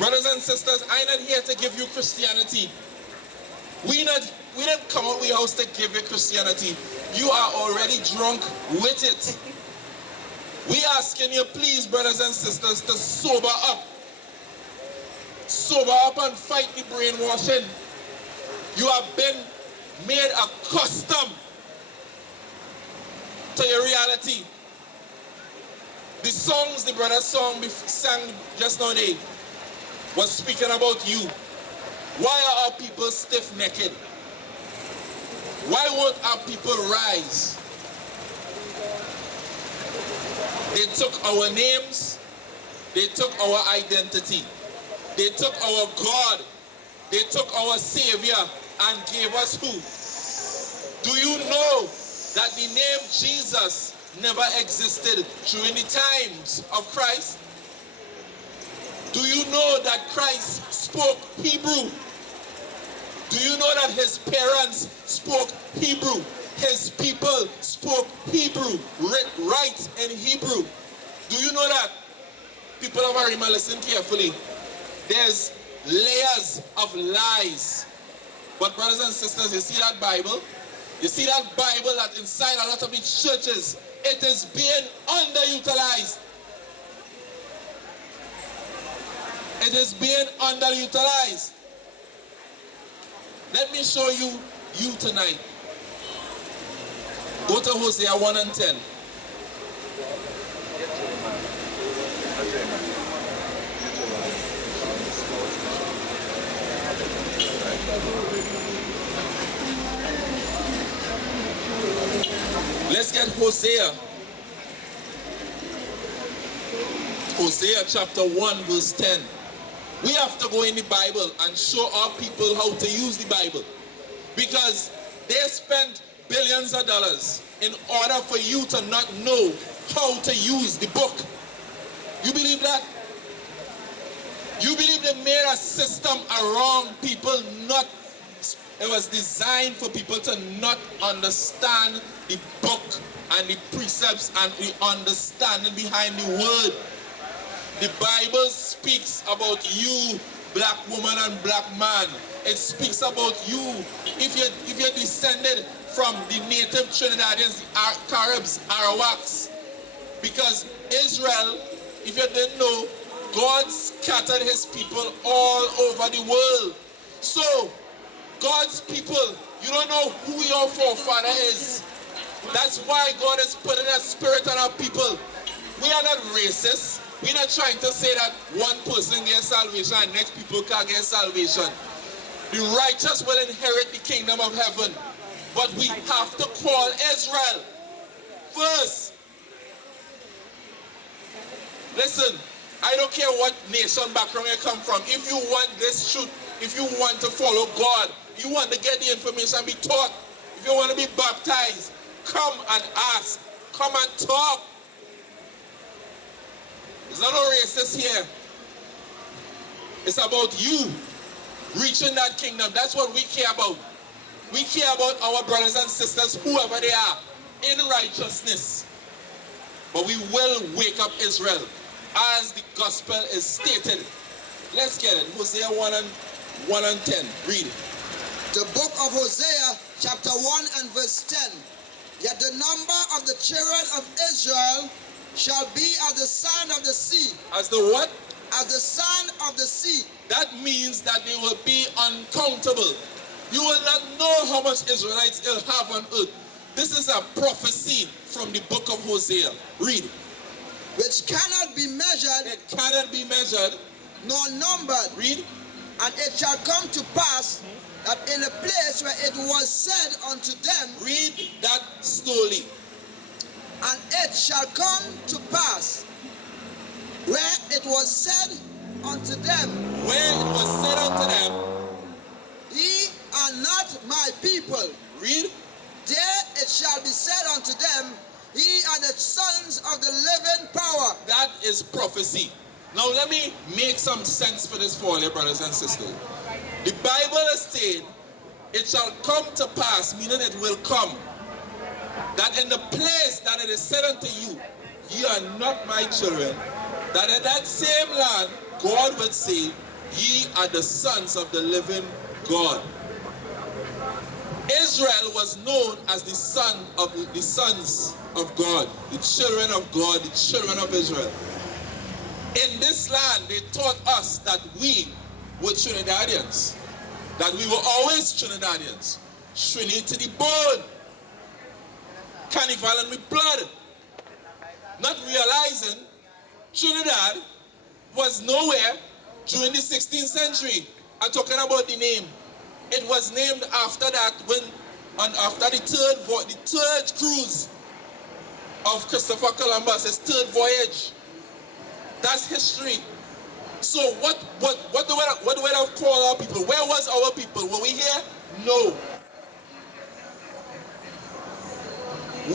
Brothers and sisters, I'm not here to give you Christianity. We didn't come out with house to give you Christianity. You are already drunk with it. We asking you, please, brothers and sisters, to sober up. Sober up and fight the brainwashing. You have been made accustomed to your reality. The songs the brother sang just now today was speaking about you. Why are our people stiff-necked? Why won't our people rise? They took our names, they took our identity, they took our God, they took our Savior and gave us who? Do you know that the name Jesus never existed during the times of Christ? Do you know that Christ spoke Hebrew? Do you know that his parents spoke Hebrew? His people spoke Hebrew, right in Hebrew. Do you know that? People of Arima, listen carefully. There's layers of lies. But brothers and sisters, you see that Bible? You see that Bible that inside a lot of these churches, it is being underutilized. It is being underutilized. Let me show you tonight. Go to Hosea 1 and 10. Let's get Hosea. Hosea chapter 1 verse 10. We have to go in the Bible and show our people how to use the Bible. Because they spent billions of dollars in order for you to not know how to use the book. You believe that? You believe they made a system around people not, it was designed for people to not understand the book and the precepts and the understanding behind the word. The Bible speaks about you, black woman and black man. It speaks about you. If you're descended from the native Trinidadians, the Caribs, Arawaks. Because Israel, if you didn't know, God scattered his people all over the world. So, God's people, you don't know who your forefather is. That's why God is putting a spirit on our people. We are not racist. We're not trying to say that one person gets salvation and next people can't get salvation. The righteous will inherit the kingdom of heaven. But we have to call Israel first. Listen, I don't care what nation background you come from. If you want this truth, if you want to follow God, you want to get the information, be taught. If you want to be baptized, come and ask. Come and talk. There's not no racist here. It's about you reaching that kingdom. That's what we care about. We care about our brothers and sisters, whoever they are, in righteousness. But we will wake up Israel as the gospel is stated. Let's get it. Hosea 1 and 10. Read it. The book of Hosea, chapter 1 and verse 10. Yet the number of the children of Israel shall be as the sand of the sea. As the what? As the sand of the sea. That means that they will be uncountable. You will not know how much Israelites will have on earth. This is a prophecy from the book of Hosea. Read. Which cannot be measured. It cannot be measured. Nor numbered. Read. And it shall come to pass that in a place where it was said unto them. Read that slowly. And it shall come to pass where it was said unto them. Where it was said unto them. Ye are not my people. Read. There it shall be said unto them, ye are the sons of the living power. That is prophecy. Now let me make some sense for this for you, brothers and sisters. The Bible is saying, it shall come to pass, meaning it will come, that in the place that it is said unto you, ye are not my children, that in that same land, God would say, Ye are the sons of the living God. Israel was known as the sons of God, the children of God, the children of Israel. In this land, they taught us that we were Trinidadians, that we were always Trinidadians. Trini to the bone, carnival and with blood. Not realizing Trinidad was nowhere during the 16th century. I'm talking about the name. It was named after that after the third cruise of Christopher Columbus, his third voyage. That's history. So what do we have called our people? Where was our people? Were we here? No.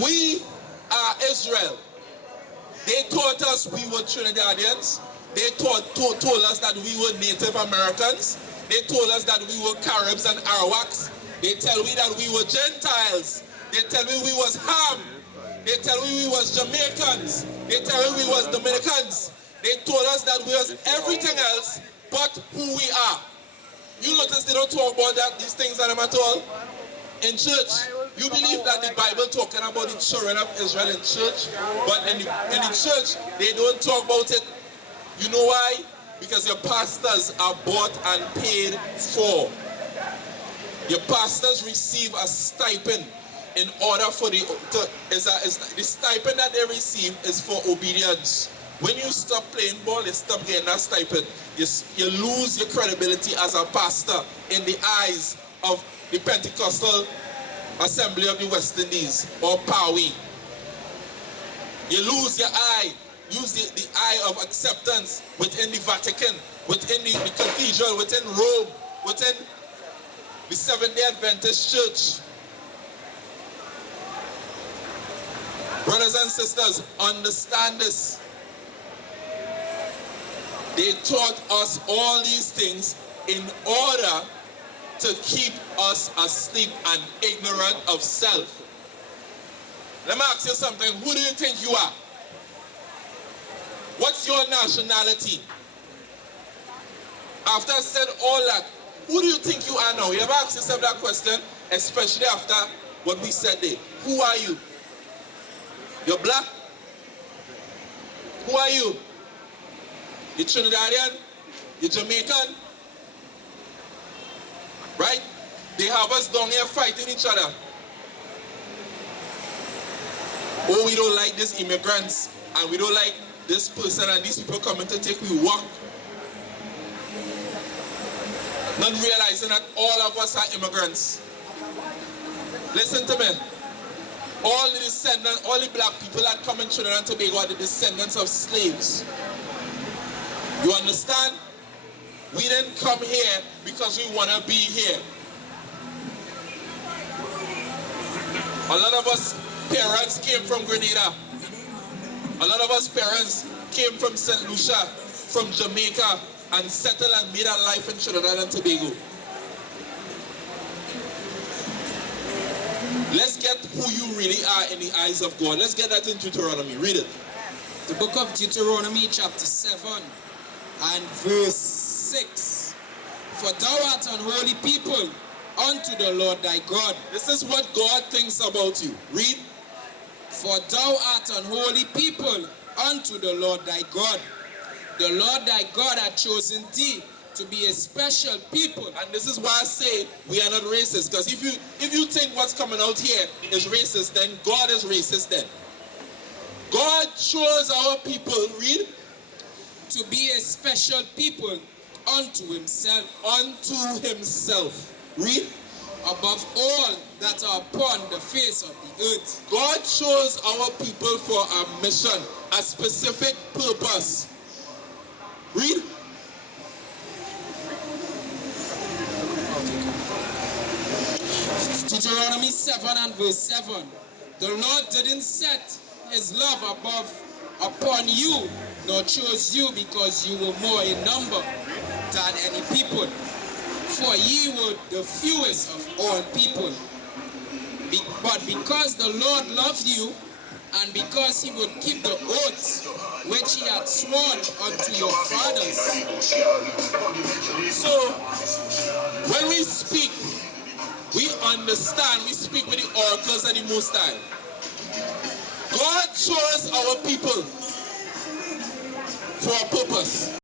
We are Israel. They taught us we were Trinidadians. They told us that we were Native Americans. They told us that we were Caribs and Arawaks. They tell me that we were Gentiles. They tell me we was Ham. They tell me we was Jamaicans. They tell me we was Dominicans. They told us that we was everything else but who we are. You notice they don't talk about these things at all in church. You believe that the Bible talking about the children of Israel in church, but in the church they don't talk about it. You know why? Because your pastors are bought and paid for. Your pastors receive a stipend in order for the stipend that they receive is for obedience. When you stop playing ball, you stop getting that stipend. You lose your credibility as a pastor in the eyes of the Pentecostal Assembly of the West Indies or PAWI. You lose your eye. Use the eye of acceptance within the Vatican, within the cathedral, within Rome, within the Seventh-day Adventist Church. Brothers and sisters, understand this. They taught us all these things in order to keep us asleep and ignorant of self. Let me ask you something. Who do you think you are? What's your nationality? After I said all that, who do you think you are now? You ever asked yourself that question? Especially after what we said there. Who are you? You're black? Who are you? You're Trinidadian? You're Jamaican? Right? They have us down here fighting each other. Oh, we don't like these immigrants, and we don't like this person and these people coming to take we walk. Not realizing that all of us are immigrants. Listen to me. All the black people that come in Trinidad and Tobago are the descendants of slaves. You understand? We didn't come here because we want to be here. A lot of us parents came from Grenada. A lot of us parents came from St. Lucia, from Jamaica, and settled and made a life in Trinidad and Tobago. Let's get who you really are in the eyes of God. Let's get that in Deuteronomy. Read it. The book of Deuteronomy chapter 7 and verse 6. For thou art an holy people unto the Lord thy God. This is what God thinks about you. Read. For thou art an holy people unto the Lord thy God. The Lord thy God hath chosen thee to be a special people. And this is why I say we are not racist. Because if you think what's coming out here is racist, then God is racist then. God chose our people, read, to be a special people unto himself. Unto himself. Read. Above all that are upon the face of the earth. God chose our people for a mission, a specific purpose. Read. Deuteronomy 7 and verse 7. The Lord didn't set his love upon you, nor chose you because you were more in number than any people. For ye were the fewest of all people. But because the Lord loved you and because he would keep the oath which he had sworn unto your fathers. So, when we speak, we understand, we speak with the oracles of the Most High. God chose our people for a purpose.